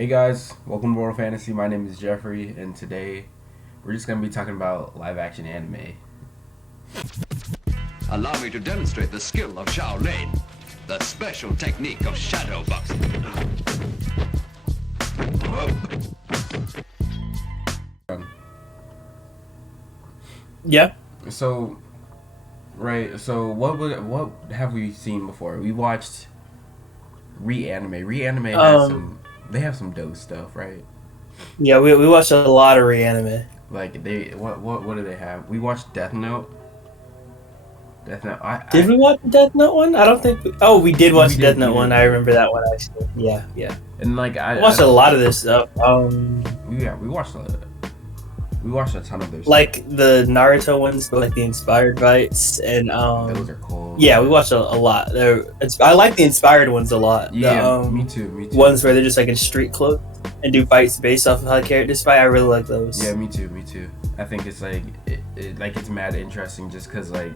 Hey guys, welcome to World Fantasy. My name is Jeffrey, and today we're just gonna be talking about live action anime. Allow me to demonstrate the skill of Shaolin, the special technique of shadow boxing. Yeah. So, what have we seen before? We watched Reanime. Reanime has they have some dope stuff, right? Yeah, we watched a lot of Reanime. Like what do they have? We watched Death Note. Death Note. Did we watch the Death Note one? I don't think. We did watch the Death Note one. I remember that one actually. Yeah. And like I watched a lot of this stuff. We watched a ton of those. Like the Naruto ones, like the inspired bites, and those are cool. Yeah, we watched a lot. I like the inspired ones a lot. Yeah, me too. Ones where they're just like in street clothes and do fights based off of how the characters fight. I really like those. Yeah, me too. I think it's like it's mad interesting just because like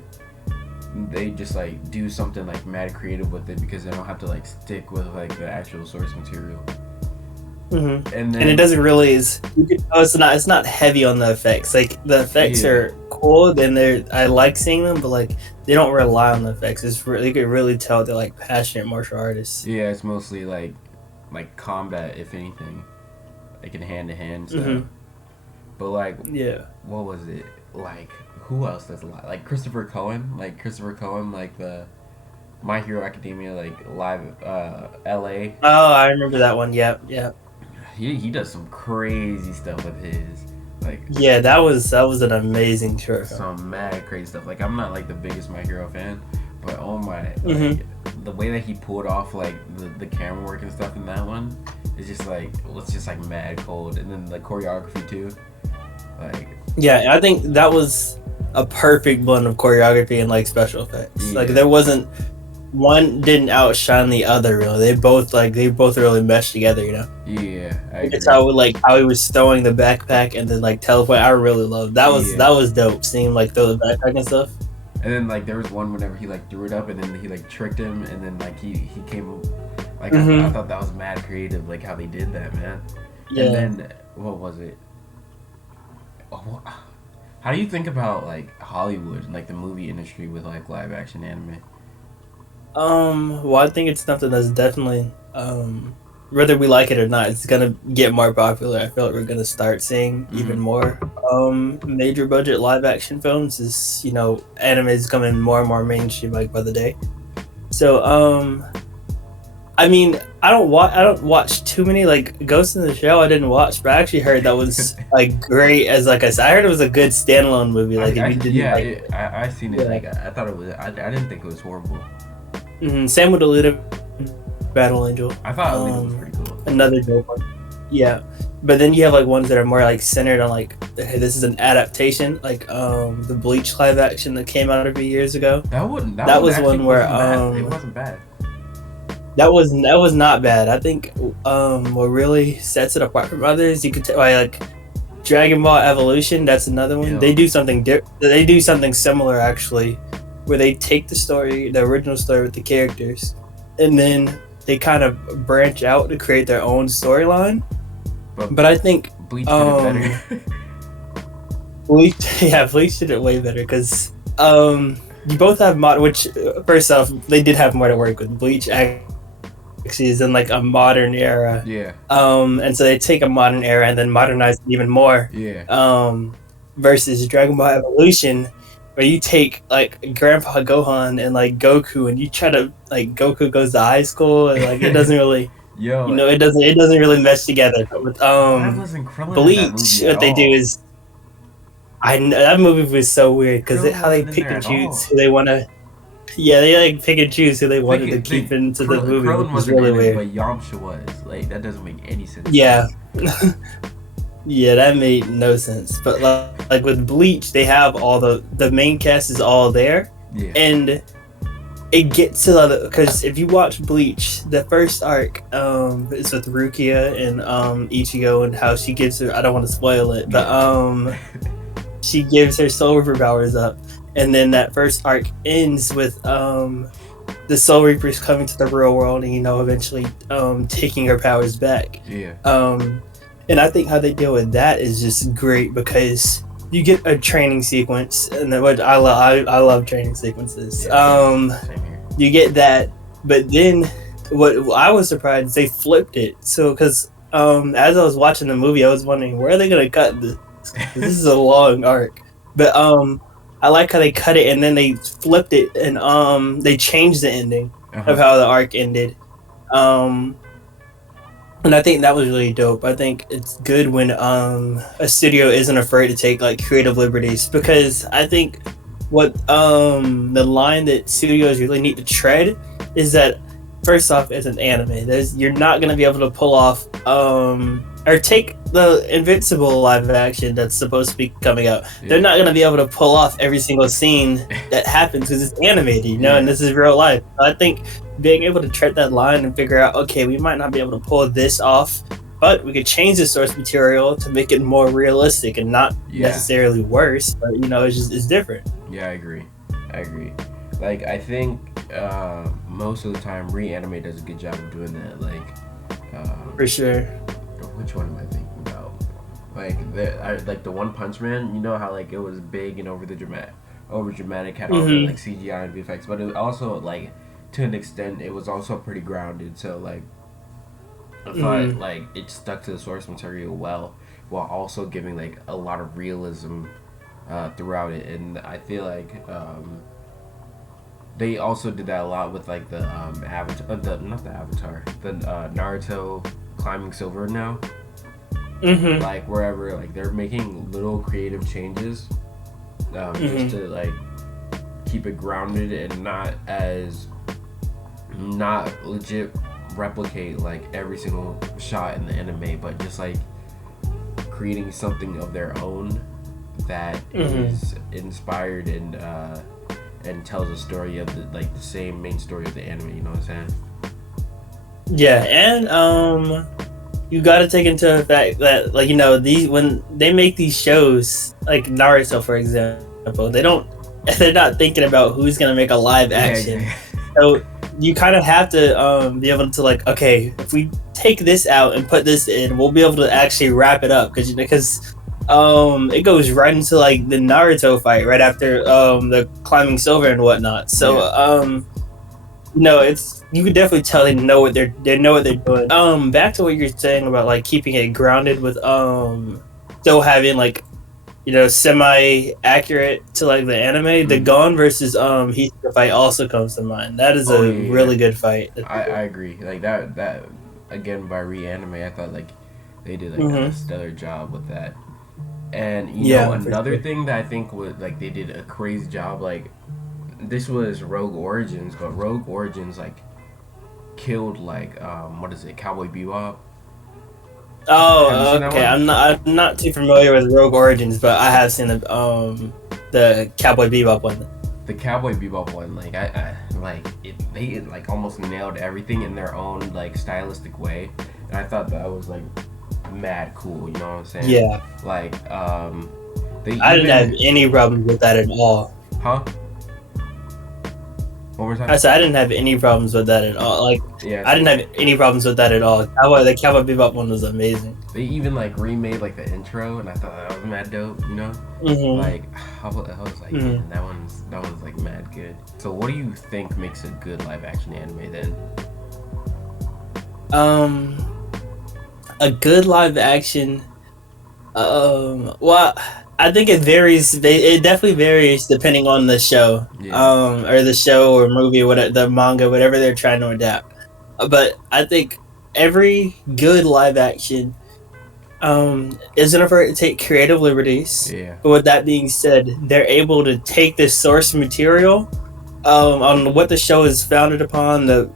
they just like do something like mad creative with it because they don't have to like stick with like the actual source material. Mm-hmm. And it doesn't really it's not heavy on the effects. Like the effects are cool, then I like seeing them, but like they don't rely on the effects. You could really tell they're like passionate martial artists. Yeah, it's mostly like combat, if anything, like in hand-to-hand stuff. Mm-hmm. But like, what was it like? Who else does a lot? Like Christopher Cohen, like the My Hero Academia, like live LA. Oh, I remember that one. Yeah. He does some crazy stuff with his like. Yeah, that was an amazing short. Some mad crazy stuff. Like I'm not like the biggest My Hero fan, but oh my, the way that he pulled off like the camera work and stuff in that one is just like mad cold, and then the choreography too. Like yeah, I think that was a perfect blend of choreography and like special effects. Yeah. Like there wasn't. One didn't outshine the other, really. They both really meshed together, you know. Yeah, it's how he was throwing the backpack and then like teleport. I really loved that. That was dope. Seeing like throw the backpack and stuff. And then like there was one whenever he like threw it up and then he like tricked him and then like he came like I thought that was mad creative, like how they did that, man. Yeah. And then what was it? How do you think about like Hollywood and like the movie industry with like live action anime? Well, I think it's something that's definitely, whether we like it or not, it's gonna get more popular. I feel like we're gonna start seeing even more, major budget live action films as, anime is coming more and more mainstream, like by the day. So, I mean, I don't watch too many, like Ghost in the Shell I didn't watch, but I actually heard that was like great as like I said. I heard it was a good standalone movie. Like I seen it. Like I thought it was. I didn't think it was horrible. Mm-hmm. Same with Alita Battle Angel. I thought Alita was pretty cool. Another dope one. Yeah. But then you have like ones that are more like centered on like, hey, this is an adaptation, like the Bleach live action that came out a few years ago. That was one where it wasn't bad. That was not bad. I think what really sets it apart from others, you could tell like Dragon Ball Evolution. That's another one. Yeah. They do something They do something similar actually, where they take the original story with the characters, and then they kind of branch out to create their own storyline. But I think Bleach did it better. Bleach did it way better because you both have which first off they did have more to work with. Bleach actually is in like a modern era. Yeah. And so they take a modern era and then modernize it even more. Yeah. Versus Dragon Ball Evolution, where you take like Grandpa Gohan and like Goku, and you try to like Goku goes to high school, and like it doesn't really, it doesn't really mesh together. But with Bleach, what they do is, I know that movie was so weird because how they pick and choose who they want to. Yeah, they like pick and choose who they wanted to keep into the movie, which was really weird. But Yamcha was like that doesn't make any sense. Yeah. Yeah, that made no sense. But like with Bleach, they have all the main cast is all there, and it gets to because if you watch Bleach, the first arc is with Rukia and Ichigo and how she gives her. I don't want to spoil it, but she gives her soul river powers up, and then that first arc ends with the Soul Reaper's coming to the real world and eventually taking her powers back. Yeah. And I think how they deal with that is just great because you get a training sequence, and what I love training sequences. Same here. You get that, but then what I was surprised they flipped it. So because as I was watching the movie, I was wondering where are they gonna cut this? This is a long arc, but I like how they cut it and then they flipped it and they changed the ending of how the arc ended. And I think that was really dope. I think it's good when a studio isn't afraid to take like creative liberties, because I think what the line that studios really need to tread is that first off, as an anime, you're not gonna be able to pull off or take the Invincible live action that's supposed to be coming out. Yeah. They're not gonna be able to pull off every single scene that happens because it's animated, and this is real life. I think being able to tread that line and figure out, okay, we might not be able to pull this off, but we could change the source material to make it more realistic and not necessarily worse, but it's different. Yeah, I agree. Like, I think most of the time Reanimate does a good job of doing that. Like, for sure. Which one am I thinking about? Like the One Punch Man. You know how like it was big and over dramatic, had all the like CGI and VFX, but it also like to an extent it was also pretty grounded. So like I thought like it stuck to the source material well, while also giving like a lot of realism throughout it, and I feel like they also did that a lot with like the Avatar, the Naruto climbing silver now. Like wherever like they're making little creative changes just to like keep it grounded and not legit replicate like every single shot in the anime, but just like creating something of their own that is inspired and tells a story of the same main story of the anime. You know what I'm saying? Yeah, and you got to take into effect that when they make these shows like Naruto, for example, they're not thinking about who's gonna make a live action. Yeah. So you kind of have to be able to like, okay, if we take this out and put this in, we'll be able to actually wrap it up because it goes right into like the Naruto fight right after the climbing silver and whatnot. So you can definitely tell they know what they're doing. Back to what you're saying about like keeping it grounded with still having like semi accurate to like the anime. The Gon versus Hisoka fight also comes to mind. That is really good fight. I agree. Like that again by Reanimate, I thought like they did like a stellar job with that. And another thing that I think was like they did a crazy job, like this was Rogue Origins, but Rogue Origins like killed like Cowboy Bebop. Oh, okay. I'm not too familiar with Rogue Origins, but I have seen the Cowboy Bebop one. The Cowboy Bebop one, like they like almost nailed everything in their own like stylistic way, and I thought that was like mad cool. You know what I'm saying? Yeah. Like I didn't have any problems with that at all. Huh? One more time. I said I didn't have any problems with that at all. Like, I didn't have any problems with that at all. The Cowboy Bebop one was amazing. They even like remade like the intro, and I thought that was mad dope. Like I was like, man, that one's like mad good. So, what do you think makes a good live action anime then? A good live action. Well, I think it varies. It definitely varies depending on the show, or the show or movie, or whatever, the manga, whatever they're trying to adapt. But I think every good live action isn't afraid to take creative liberties. Yeah. But with that being said, they're able to take the source material on what the show is founded upon, the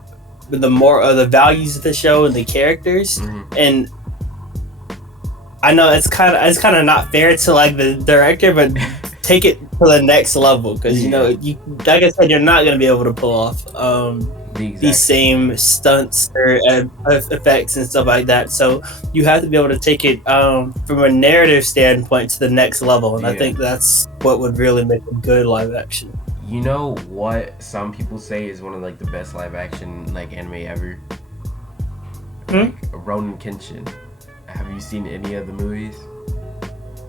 values of the show and the characters, and I know it's kind of not fair to like the director, but take it to the next level because you like I said, you're not gonna be able to pull off these same stunts or effects and stuff like that. So you have to be able to take it from a narrative standpoint to the next level, and I think that's what would really make a good live action. You know what some people say is one of like the best live action like anime ever? Like Ronin Kenshin. Have you seen any of the movies?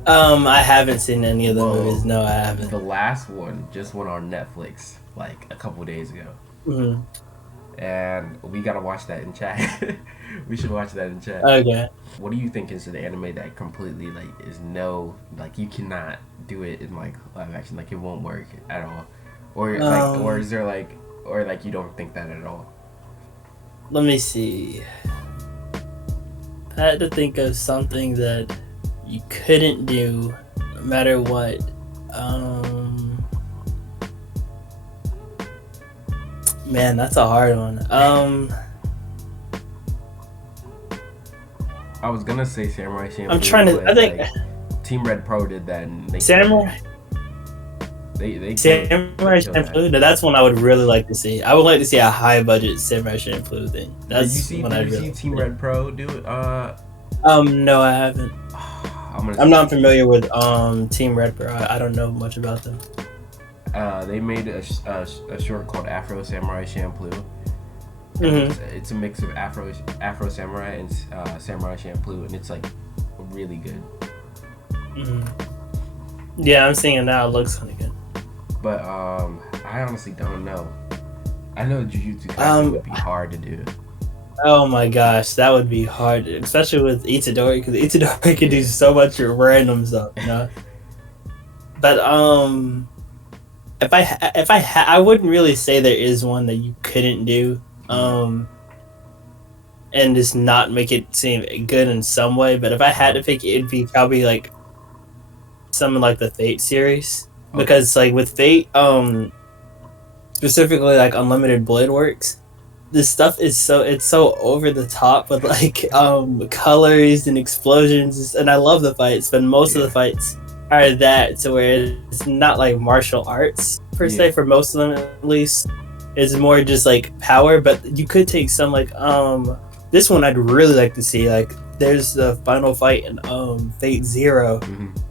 I haven't seen any of the movies. No, I haven't. The last one just went on Netflix like a couple days ago. And we gotta watch that in chat. We should watch that in chat. Okay. What do you think is the anime that completely like is no, like you cannot do it in like live action, like it won't work at all, or like, or is there like, or like you don't think that at all? Let me see. I had to think of something that you couldn't do no matter what. Man, that's a hard one. I was gonna say Samurai Champloo. I'm trying to. I think like, Team Red Pro did that, and they Samurai. They Samurai Champloo. Now that's one I would really like to see. I would like to see a high budget Samurai Champloo thing. That's did you see Team Red Pro do it? No, I haven't. I'm not familiar with Team Red Pro. I don't know much about them. They made a short called Afro Samurai Champloo. It's a mix of Afro Samurai and Samurai Champloo, and it's like really good. Yeah, I'm seeing it now. It looks kind of good. But I honestly don't know. I know Jujutsu Kaisen would be hard to do. Oh my gosh, that would be hard, especially with Itadori, because Itadori can do so much random stuff, you know. But I wouldn't really say there is one that you couldn't do, and just not make it seem good in some way. But if I had to pick, it'd be probably like something like the Fate series, because like with Fate, specifically like Unlimited Blade Works. This stuff is so over the top with like colors and explosions, and I love the fights, but most of the fights are that to where it's not like martial arts per se for most of them at least. It's more just like power, but you could take some like this one I'd really like to see. Like there's the final fight in Fate Zero,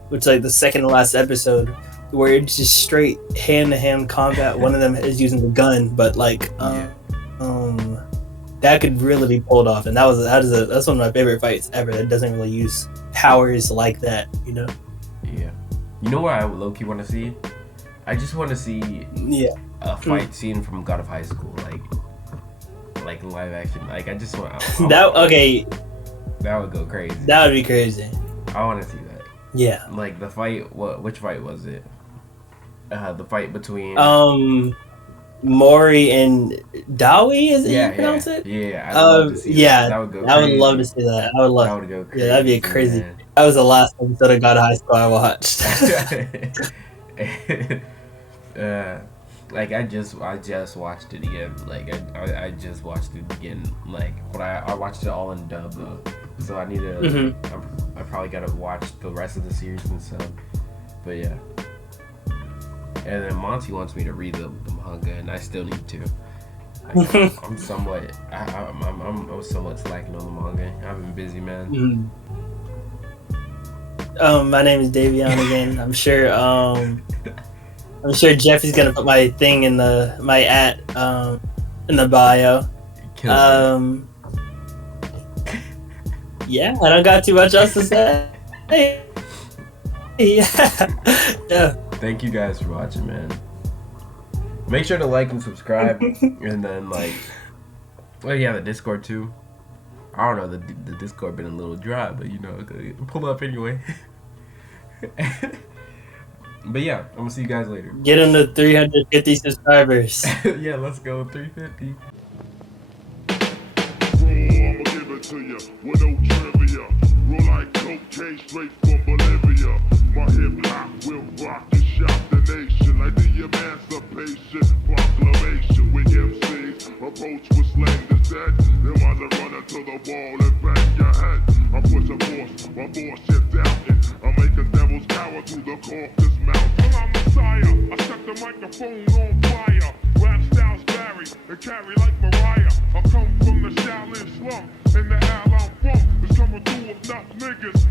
which is like the second to last episode, where it's just straight hand-to-hand combat. One of them is using the gun, but like that could really be pulled off, and that's one of my favorite fights ever that doesn't really use powers like that, you know. Yeah, you know what I low-key want to see? I just want to see a fight scene from God of High School, like live action. Like I just want that would go crazy. That would be crazy. I want to see that. Yeah, like the fight. Which fight was it? The fight between Mori and Dawi, is it you pronounce it? Yeah, I'd love to see that. That would go crazy. I would love to see that. I would love. That would go crazy. Yeah, that'd be crazy. Man. That was the last episode of God of High School I watched. Like I just watched it again. Like I just watched it again. Like, but I watched it all in dub though. So I need to. I probably gotta watch the rest of the series and stuff. But yeah. And then Monty wants me to read the manga, and I still need to. Like, I'm somewhat slacking on the manga. I've been busy, man. My name is Davion again. I'm sure Jeffy's gonna put my thing in my in the bio. Yeah, I don't got too much else to say. Yeah. Thank you guys for watching, man. Make sure to like and subscribe, and then the Discord too. I don't know, the Discord been a little dry, but you know, pull up anyway. But yeah, I'm gonna see you guys later. Get on the 350 subscribers. Yeah, let's go 350. I'ma give it to you with no trivia. Roll like cocaine straight from Bolivia. My hip hop will rock and shock the nation like the Emancipation Proclamation. With MCs approach with slang that's dead. They wanna run into the wall and bang your head. I push a force, my boss shit doubting. I make a devil's cower through the corpus mouth. I'm Messiah, I set the microphone on fire. Rap styles vary and carry like Mariah. I come from the Shaolin slum, and the hell I'm from is coming through with enough niggas